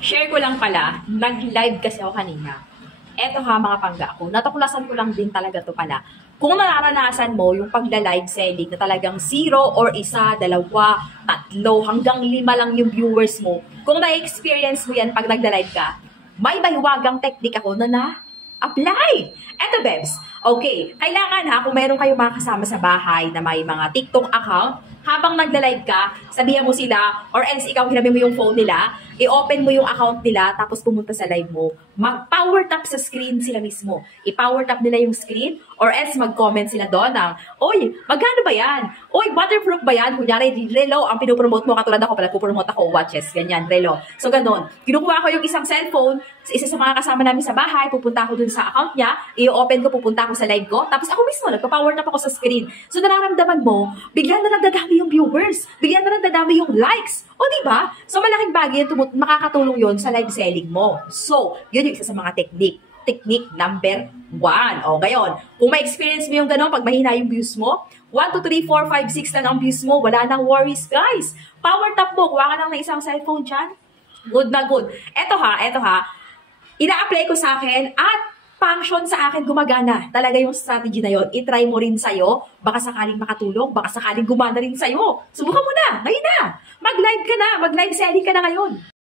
Share ko lang pala, nag-live kasi ako kanina. Eto ha mga pangga ko, natuklasan ko lang din talaga to pala. Kung nararanasan mo yung pagla-live selling na talagang 0 or isa, dalawa, tatlo, hanggang 5 lang yung viewers mo, kung na-experience mo yan pag nagla-live ka, may mahiwagang technique ako na apply. Eto, Bebs. Okay, kailangan ha, kung meron kayong mga kasama sa bahay na may mga TikTok account, habang nagla-live ka, sabihan mo sila, or else ikaw hinabi mo yung phone nila, i-open mo yung account nila, tapos pumunta sa live mo. Mag-power tap sa screen sila mismo. I-power tap nila yung screen, or else mag-comment sila doon ng, "Oy, magkano ba yan? Oy, waterproof ba yan?" Kunyari, Relo, ang pinupromote mo, katulad ako, pala pupromote ako, watches, ganyan, Relo. So, ganun. Kinukuha ko yung isang cellphone, isa sa mga kasama namin sa bahay, pupunta ako dun sa account niya, i-open ko, pupunta ako sa live ko, tapos ako mismo, nagpa-power tap ako sa screen. So, nararamdaman mo, bigla na nagdadami yung viewers, bigla na nagdadami yung likes. O, diba? So, malaking bagay yung makakatulong yon sa live selling mo. So, yun yung isa sa mga technique. Technique number 1. O, ngayon, kung may experience mo yung gano'n, pag mahina yung views mo, 1, 2, 3, 4, 5, 6 lang ang views mo, wala nang worries, guys. Power tap mo, kuha ka lang ng isang cellphone dyan. Good na good. Eto ha, ina-apply ko sa akin at function sa akin, gumagana. Talaga yung strategy na yon. I-try mo rin sa'yo. Baka sakaling makatulong, baka sakaling gumana rin sa'yo. Subukan mo na, ngayon na. Mag-live ka na, mag-live selling ka na ngayon.